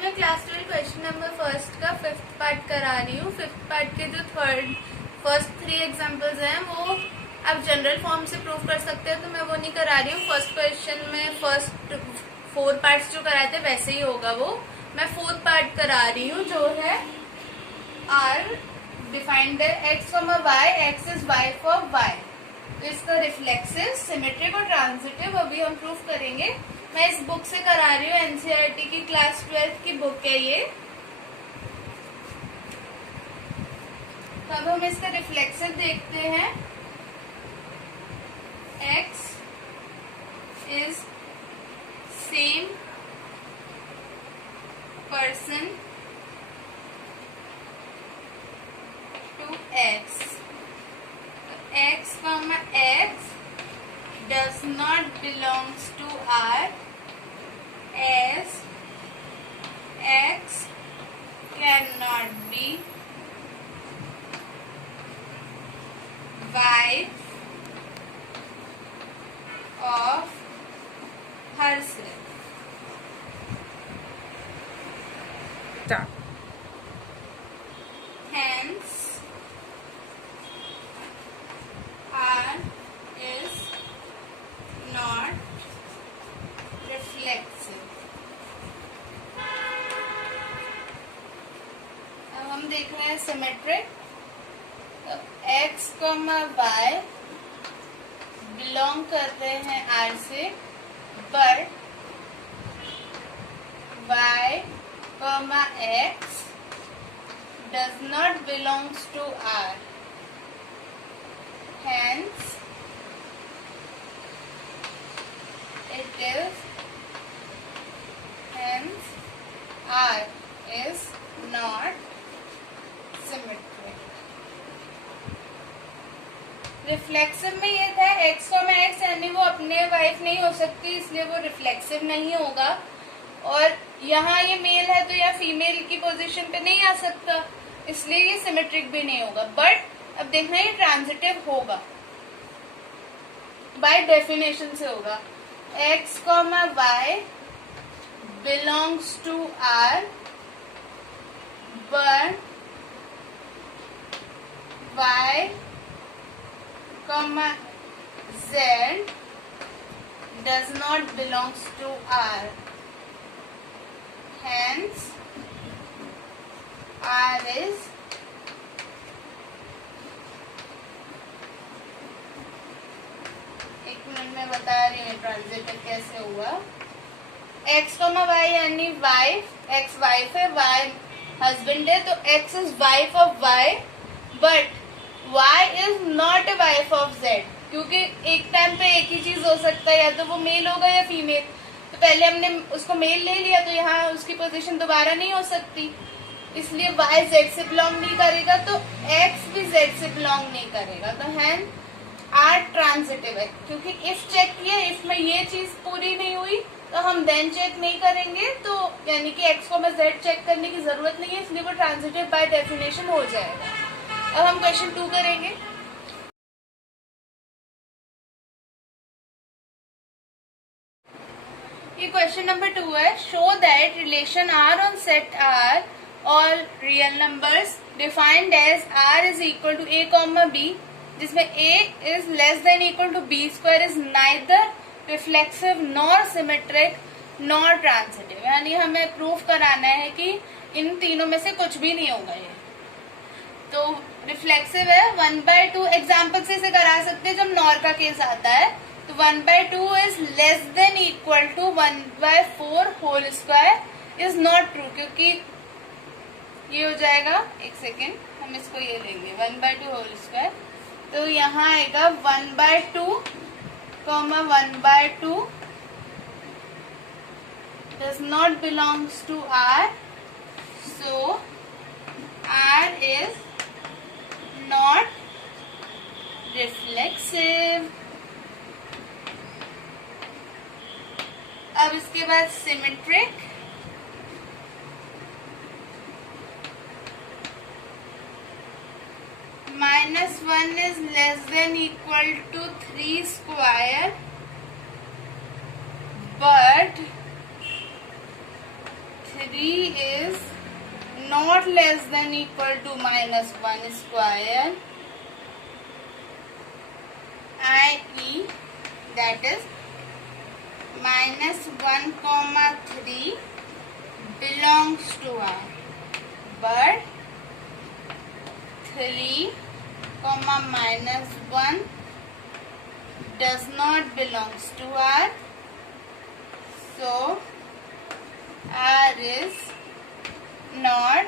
मैं class 12 question number first का fifth part करा रही हूँ। फिफ्थ पार्ट के जो फर्स्ट 3 एग्जांपल्स हैं वो आप जनरल फॉर्म से प्रूव कर सकते हो, तो मैं वो नहीं करा रही हूँ। फर्स्ट क्वेश्चन में फर्स्ट 4 पार्ट्स जो कराए थे वैसे ही होगा वो। मैं 4th पार्ट करा रही हूँ जो है R defined x y, x is y for y। तो इसका रिफ्लेक्सिव, सिमेट्रिक और ट्रांजिटिव अभी हम प्रूफ करेंगे। मैं इस बुक से करा रही हूँ, एनसीईआरटी की क्लास 12 की बुक है ये। तो अब हम इसका रिफ्लेक्सिव देखते हैं। x is same person to x। x, x does not belongs to R as x cannot be wife of herself. Hence, R is not reflexive. अब हम देख रहे हैं सिमेट्रिक। तो x, y बिलोंग करते हैं R से, but y, x does not belongs to R. Hence, R is not symmetric. Reflexive में ये था x, x यानी वो अपने वाइफ नहीं हो सकती, इसलिए वो रिफ्लेक्सिव नहीं होगा। और यहाँ ये मेल है तो या फीमेल की पोजीशन पे नहीं आ सकता, इसलिए ये सिमेट्रिक भी नहीं होगा। बट अब देखना ये ट्रांजिटिव होगा, बाय डेफिनेशन से होगा। x, y belongs to R, but y, z does not belongs to R. Hence, R is एक मिनट में बता रही हूँ ट्रांजिटिव कैसे हुआ। x, y यानी वाइफ, x वाइफ है, y हस्बैंड है, तो x is wife of y, but y is not a wife of z। क्योंकि एक टाइम पे एक ही चीज हो सकता है, या तो वो मेल होगा या फीमेल। तो पहले हमने उसको मेल ले लिया तो यहाँ उसकी पोजीशन दोबारा नहीं हो सकती, इसलिए y z से बिलोंग नहीं करेगा, तो x भी z से बिलोंग नहीं करेगा। तो हैन आर ट्रांजिटिव है, क्योंकि इफ चेक किया, इफ में ये चीज पूरी नहीं हुई तो हम देन चेक नहीं करेंगे, तो यानी कि x को मैं z चेक करने की जरूरत नहीं है, इसलिए वो ट्रांजिटिव बाय डेफिनेशन हो जाएगा। अब हम क्वेश्चन 2 करेंगे। ये क्वेश्चन नंबर 2 है। Show that relation R on set R all real numbers defined as R is equal to a, b, जिसमें a is less than equal to b square is neither reflexive nor symmetric nor transitive. यानी हमें proof कराना है कि इन तीनों में से कुछ भी नहीं होगा ये। तो रिफ्लेक्सिव है 1/2, एग्जाम्पल से इसे करा सकते हैं जब नॉर का केस आता है। तो 1/2 is less than equal to 1/4 whole square is not true, क्योंकि ये हो जाएगा, एक सेकेंड हम इसको ये लेंगे 1/2 होल स्क्वायर, तो यहाँ आएगा 1/2, 1/2 does not belongs to R, so R is not reflexive. अब इसके बाद symmetric. -1 is less than equal to 3 square, but 3 3 is not less than equal to minus 1 square, i.e. that is minus 1 comma 3 belongs to R, but 3 comma minus 1 does not belongs to R. So R is not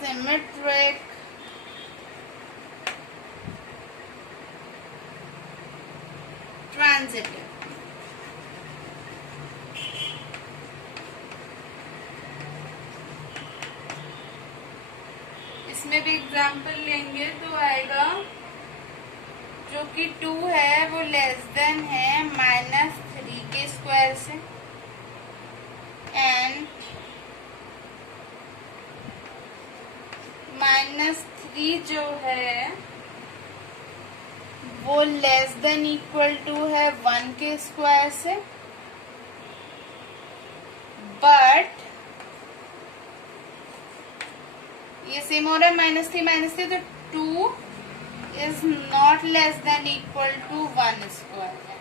symmetric. Transitive. इसमें भी example लेंगे तो आएगा जो कि 2 है वो less than है माइनस 3 के स्क्वायर से, एंड माइनस 3 जो है वो लेस देन इक्वल टू है 1 के स्क्वायर से, बट ये सेम हो रहा है -3 तो 2 is not less than equal to 1 square.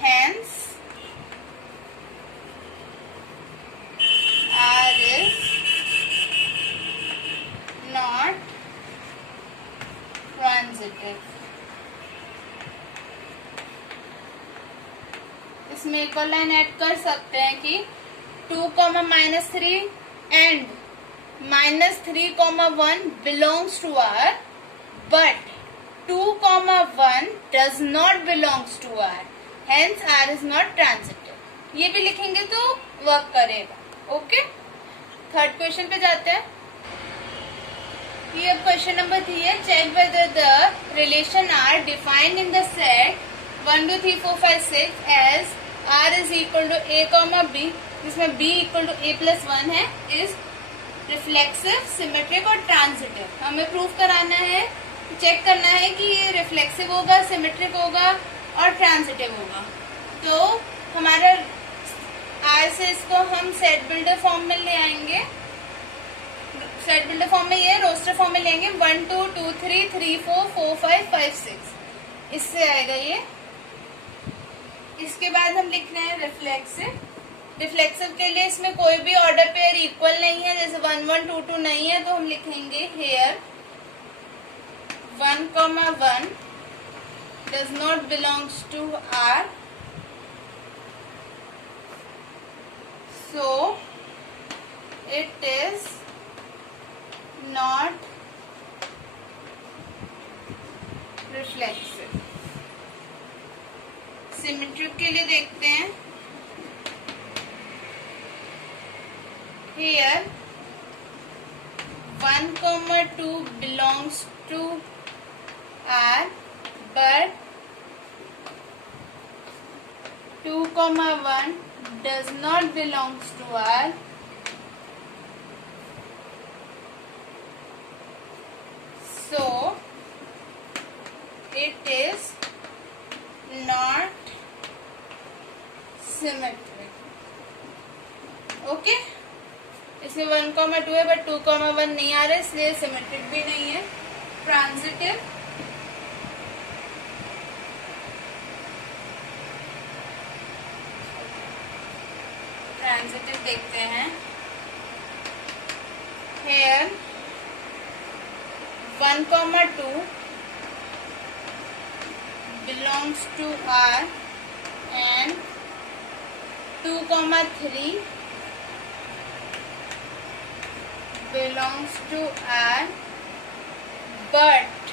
Hence, R is not transitive. इसमें एक और लाइन ऐड कर सकते हैं कि 2, -3 and -3, 1 belongs to R, but 2, 1 does not belongs to R. Hence R is not transitive. ये भी लिखेंगे तो वर्क करेगा. ओके, थर्ड क्वेश्चन पे जाते हैं. ये अब क्वेश्चन नंबर 3 है. Check whether the relation R defined in the set 1, 2, 3, 4, 5, 6 as R is equal to A, B, जिसमें B equal to A+1 है, इज रिफ्लेक्सिव, सिमेट्रिक और ट्रांजिटिव. हमें प्रूफ कराना है, चेक करना है कि ये रिफ्लेक्सिव होगा, सिमेट्रिक होगा और ट्रांजिटिव होगा. तो हमारा आज से इसको हम सेट बिल्डर फॉर्म में ले आएंगे. सेट बिल्डर फॉर्म में ये रोस्टर फॉर्म में लेंगे 1, 2, 2, 3, 3, 4, 4, 5, 5, 6. इससे आएगा ये. इसके बाद हम लिख रहे हैं रिफ्लेक्सिव. रिफ्लेक्सिव के लिए इसमें कोई भी ऑर्डर पेयर इक्वल नहीं है, जैसे 1, 1, 2, 2 नहीं है, तो हम लिखेंगे hair 1, 1 does not belongs to R, so it is not reflexive. Symmetric के लिए देखते हैं. Here 1, 2 belongs to R, but 2, 1 does not belongs to R. So it is not symmetric. Okay? इसमें 1, 2 है, बट 2, 1 नहीं आ रहा है, इसलिए सिमेट्रिक भी नहीं है. ट्रांजिटिव. ट्रांजिटिव देखते हैं. Here 1, 2 belongs to R and 2, 3 belongs to R, but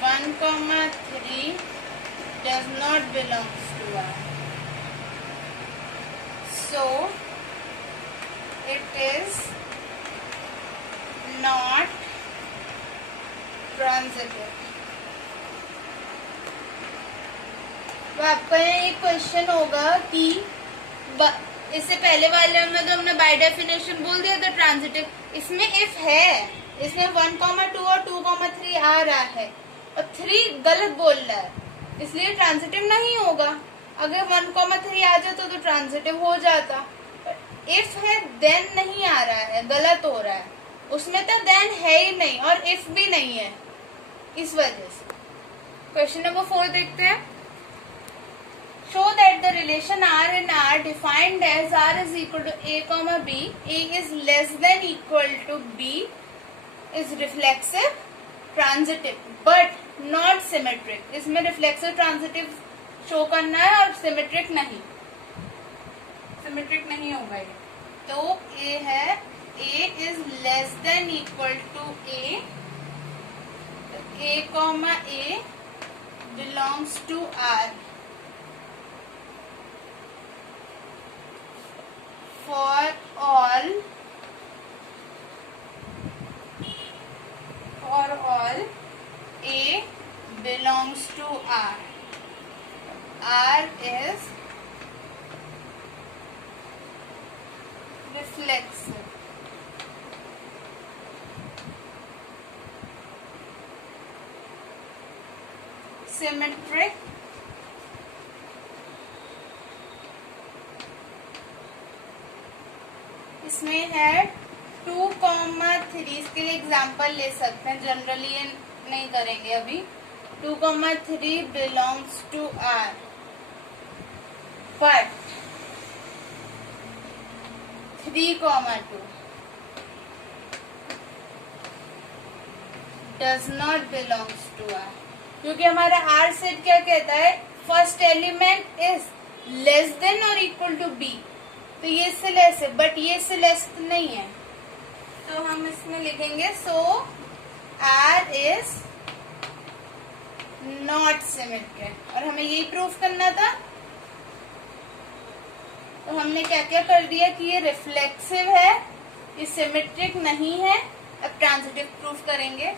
1, 3 does not belongs to R. So it is not transitive. तो आपका ये क्वेश्चन होगा कि इससे पहले वाले में तो हमने बाय डेफिनेशन बोल दिया था ट्रांजिटिव. इसमें इफ है, इसमें 1, 2 और 2, 3 आ रहा है और 3 गलत बोल रहा है, इसलिए ट्रांजिटिव नहीं होगा. अगर 1,3 आ जाता तो ट्रांजिटिव हो जाता, पर इफ है देन नहीं आ रहा है, गलत हो रहा है। उसमें तो देन है ही नहीं और इफ भी नहीं है, इस वजह से। क्वेश्चन नंबर 4 देखते हैं। Show that the relation R in R defined as R is equal to A comma B, A is less than equal to B, is reflexive, transitive, but not symmetric. इसमें reflexive transitive show करना है और symmetric नहीं, symmetric नहीं होगा ये। तो A है, A is less than equal to A, A comma A belongs to R for all A belongs to R. R is reflexive. Symmetric, इसमें है 2,3, इसके लिए एग्जाम्पल ले सकते हैं, जनरली ये नहीं करेंगे अभी। 2,3 belongs to R, but 3,2 does not belongs to R, क्योंकि हमारा R सेट क्या कहता है, first element is less then और इक्वल टू B, तो ये इससे लेस है, बट ये इससे लेस नहीं है, तो हम इसमें लिखेंगे सो R इज नॉट सिमेट्रिक, और हमें यही प्रूफ करना था। तो हमने क्या क्या कर दिया कि ये रिफ्लेक्सिव है, ये सिमेट्रिक नहीं है। अब ट्रांजिटिव प्रूफ करेंगे।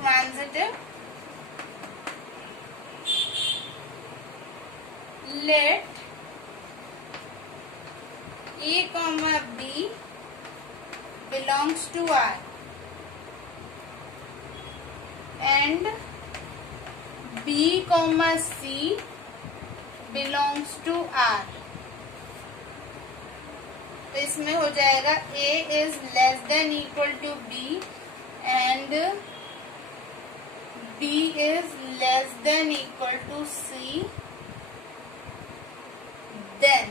Transitive, let A comma B belongs to R and B comma C belongs to R, तो इसमें हो जाएगा A is less than equal to B and B is less than equal to C, then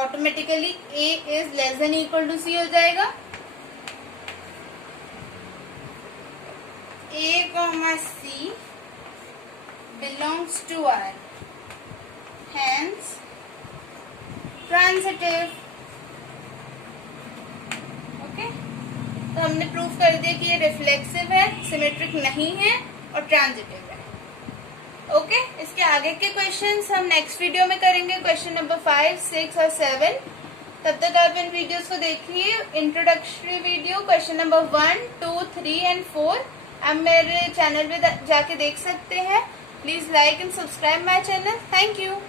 automatically A is less than equal to C हो जाएगा। A comma C belongs to R, hence transitive। Okay, तो हमने proof कर दिया कि ये reflexive है, symmetric नहीं है और ट्रांजिटिव है। ओके, इसके आगे के क्वेश्चंस हम नेक्स्ट वीडियो में करेंगे, क्वेश्चन नंबर 5, 6 और 7। तब तक आप इन वीडियोस को देखिए। Introductory video question number 1, 2, 3 and 4 आप मेरे चैनल पे जाके देख सकते हैं। Please like and subscribe my channel. Thank you.